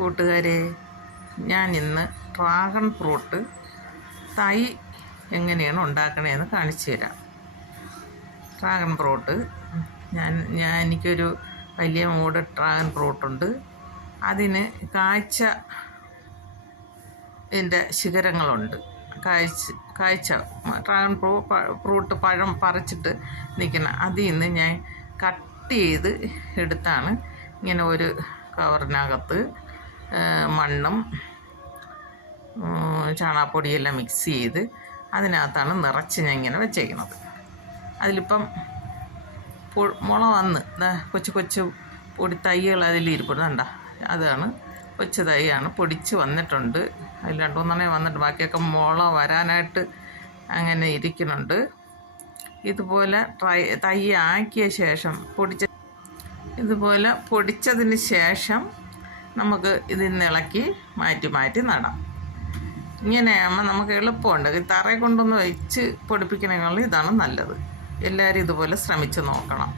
കൂട്ടുകാരെ, ഞാൻ ഇന്ന് ഡ്രാഗൺ ഫ്രൂട്ട് തൈ എങ്ങനെയാണ് ഉണ്ടാക്കണതെന്ന് കാണിച്ചു തരാം. ഡ്രാഗൺ ഫ്രൂട്ട് എനിക്കൊരു വലിയ മൂട് ഡ്രാഗൺ ഫ്രൂട്ടുണ്ട്. അതിന് ഇതിൻ്റെ ശിഖരങ്ങളുണ്ട്. കാഴ്ച ഡ്രാഗൺ ഫ്രൂട്ട് പഴം പറിച്ചിട്ട് നിൽക്കണം. അതിൽ നിന്ന് ഞാൻ കട്ട് ചെയ്ത് എടുത്താണ് ഇങ്ങനെ ഒരു കവറിനകത്ത് മണ്ണും ചാണകപ്പൊടിയെല്ലാം മിക്സ് ചെയ്ത് അതിനകത്താണ് നിറച്ച് ഞാൻ ഇങ്ങനെ വെച്ചേക്കുന്നത്. അതിലിപ്പം മുള വന്ന് കൊച്ചു കൊച്ചു പൊടി തൈകൾ അതിലിരിപ്പുണ്ട്. അതാണ് കൊച്ചു തൈയാണ്, പൊടിച്ച് വന്നിട്ടുണ്ട്. അതിൽ 2-3 വന്നിട്ട് ബാക്കിയൊക്കെ മുള വരാനായിട്ട് അങ്ങനെ ഇരിക്കുന്നുണ്ട്. ഇതുപോലെ തൈ ആക്കിയ ശേഷം പൊടിച്ചതിന് ശേഷം നമുക്ക് ഇതിന്ന് ഇളക്കി മാറ്റി നടാം. ഇങ്ങനെയാകുമ്പോൾ നമുക്ക് എളുപ്പമുണ്ട്. തറയെ കൊണ്ടൊന്ന് വെച്ച് പൊടിപ്പിക്കണമെങ്കിൽ ഇതാണ് നല്ലത്. എല്ലാവരും ഇതുപോലെ ശ്രമിച്ച് നോക്കണം.